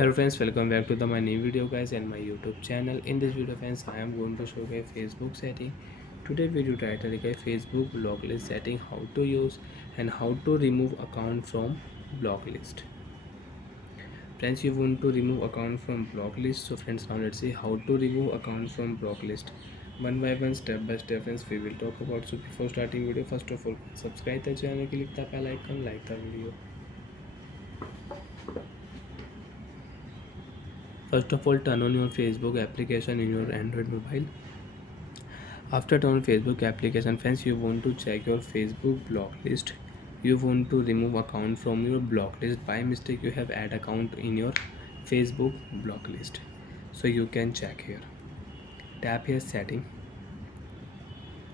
Hello friends, welcome back to my new video guys and my YouTube channel. In this video friends, I am going to show you Facebook setting. Today video title is Facebook blacklist setting, how to use and how to remove account from blacklist. Friends, you want to remove account from blacklist. So friends, now let's see how to remove account from blacklist. One by one, step by step friends, we will talk about. So before starting video, first of all, subscribe the channel, click the bell icon, like the video. First of all, turn on your Facebook application in your Android mobile. After turn on Facebook application, friends, you want to check your Facebook block list. You want to remove account from your block list. By mistake, you have add account in your Facebook block list. So you can check here. Tap here setting.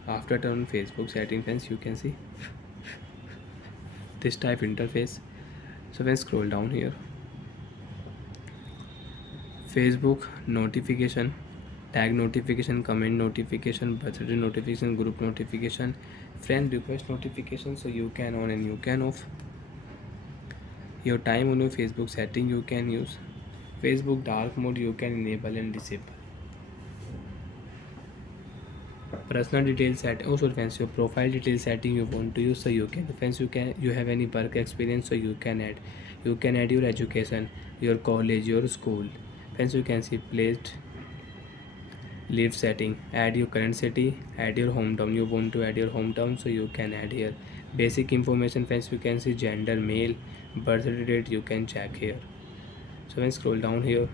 After turn on Facebook setting, friends, you can see this type interface. So when scroll down here, Facebook notification, tag notification, comment notification, birthday notification, group notification, friend request notification. So you can on and you can off. Your time on your Facebook setting you can use. Facebook dark mode you can enable and disable. Personal details set also friends, your profile details setting you want to use, so you can friends, you have any work experience, so you can add your education, your college, your school. Friends, you can see placed live setting, add your current city, add your hometown, you want to add your hometown, so you can add here. Basic information friends, you can see gender male, birthday date you can check here. So when scroll down here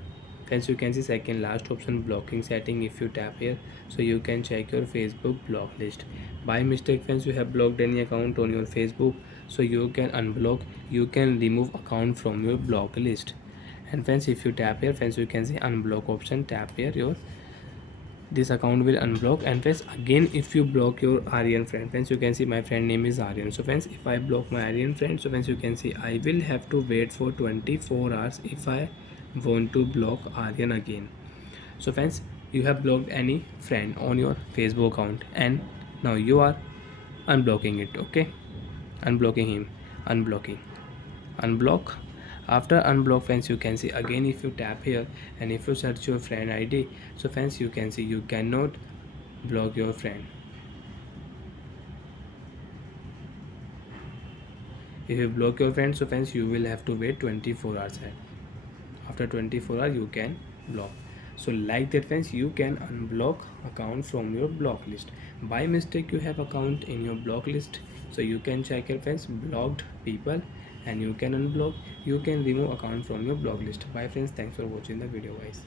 friends, you can see second last option blocking setting. If you tap here, so you can check your Facebook block list. By mistake friends, you have blocked any account on your Facebook, so you can unblock, you can remove account from your block list. And friends, if you tap here friends, you can see unblock option, tap here, your this account will unblock. And friends, again if you block your Aryan friend, friends, you can see my friend name is Aryan. So friends, if I block my Aryan friend, so friends, you can see I will have to wait for 24 hours if I want to block Aryan again. So friends, you have blocked any friend on your Facebook account and now you are unblocking it. Okay, unblocking him, unblock. After unblock friends, you can see again if you tap here and if you search your friend ID, so friends, you can see you cannot block your friend. If you block your friend, so friends, you will have to wait 24 hours. After 24 hours you can block. So like that friends, you can unblock account from your block list. By mistake you have account in your block list, so you can check your friends blocked people and you can unblock, you can remove account from your block list. Bye friends, thanks for watching the video guys.